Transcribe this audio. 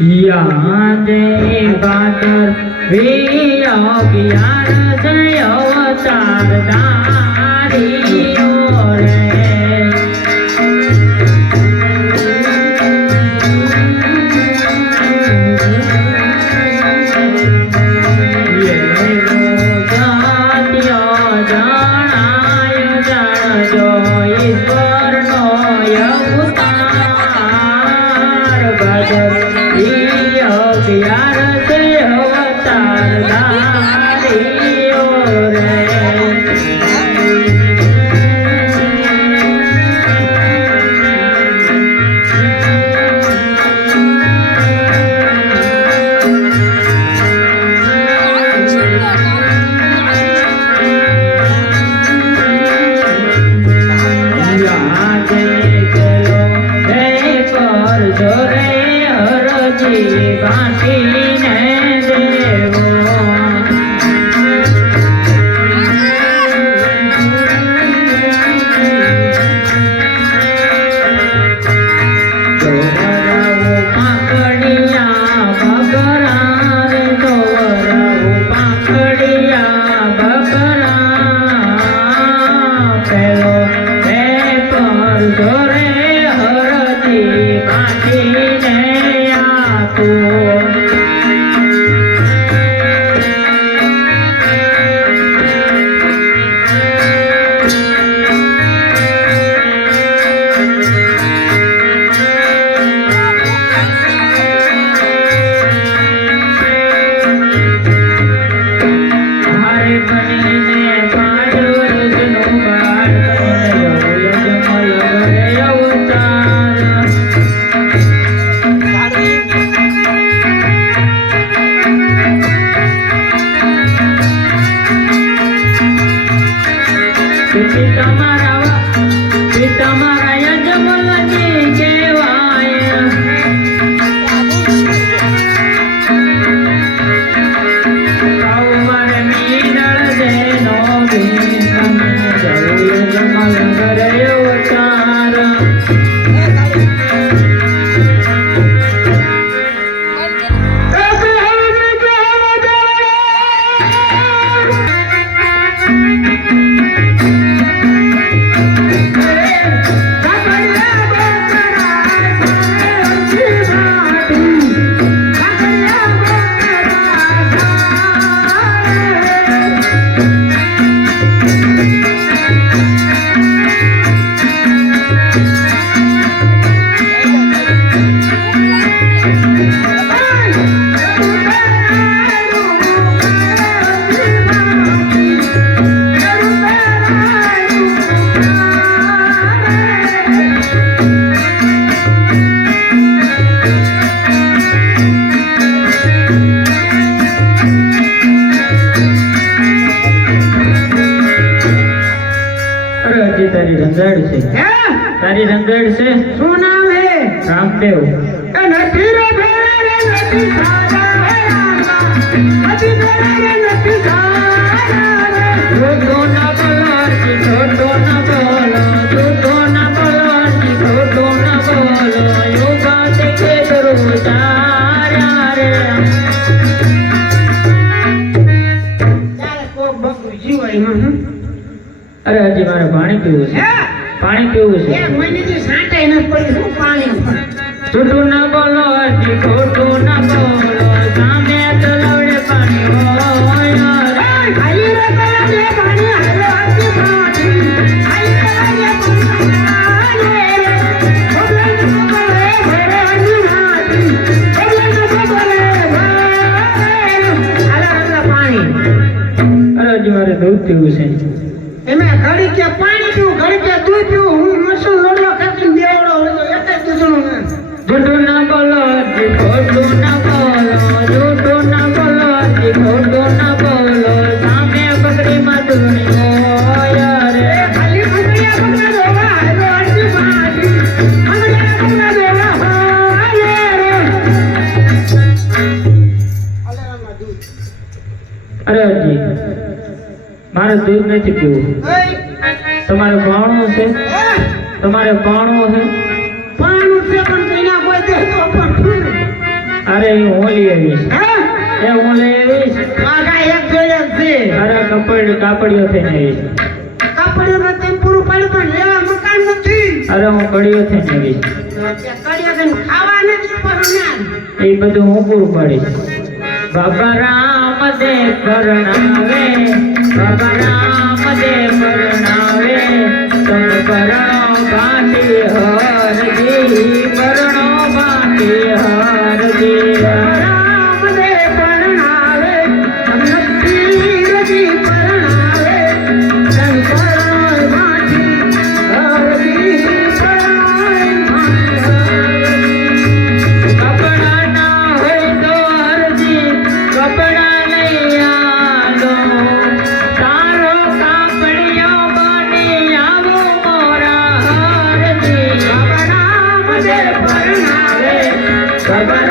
यादे बातर वियोगियार से अवतार दारियो रे ये रोजातियो जनाय जन जो ईश्वर नो अवतार बातर यार से अवतार दारियो रे तारी रंगड़ से શું નામ હે રામદેવ નથી રે ભેરે નથી સારા હે રામા નથી ભેરે નથી સારા રે તો ના બોલો તો ના બોલો તો ના બોલો તો ના બોલો યો બાત કે કરો તારા રે ચાલ કોક બકુ જીવાય માં અરે હજી મારે પાણી પીવું છે પાણી પીવું છે એક મહિનેથી સાંટાઈ ન પડી શું પાણી જૂઠું ના બોલો હજી ખોટું ના બોલો સામે તો લવડે પાણી હોય ખાલી રે કલાકે પાણી હાલો હજી પાણી ખાલી કલાકે પાણી અરે હજી મારે દૂધ પીવું છે એમાં ઘડી કે પાણી પીવું ઘડી કે દૂધ પીવું હું મસું લોટલો ખાતી બેવડો હોય તો એક જ દૂધનું જૂઠું ના બોલો ખોટું ના બોલો જૂઠું ના બોલો ખોટું ના બોલો સામે બકરીમાં ધૂણી હોય રે ખાલી બકરીયા બકરા દોવા હાલો અડધી પાટી બકરીયા બકરા દોવા હાલે રે અલેરામાં દૂધ અરે જી મારે દૂધ નથી પીવું તમારે પાણું છે તમારે પાણું છે પાણું છે પણ તેના કોઈ દે અરે હું લઈ આવીશ હે એ હું લઈ આવીશ માગા એક જોડે છે અરે કાપડીઓ થઈને આવીશ કપડીમાં તેમ પૂરું પડ્યું પણ લેવા મકાન નથી અરે હું કડીઓ થઈને આવીશ કડિયા કઈ ખાવા નથી પણ એ બધું હું પૂરું પાડીશ બાબા રામદેવ પરણાવે બાબા રામદેવ પરણાવે તમ કરો બાંધી હરજી પરણો બાંધી હરજી રામદેવ પરણાવે નક્કી પરણાવે શંકર માથી હરજી કપડા ના હોય તો હરજી કપડા લઈ આલો તારો કાપડિયો બની આવો મોરા હરજી બાબા રામદેવ પરણાવે બાબા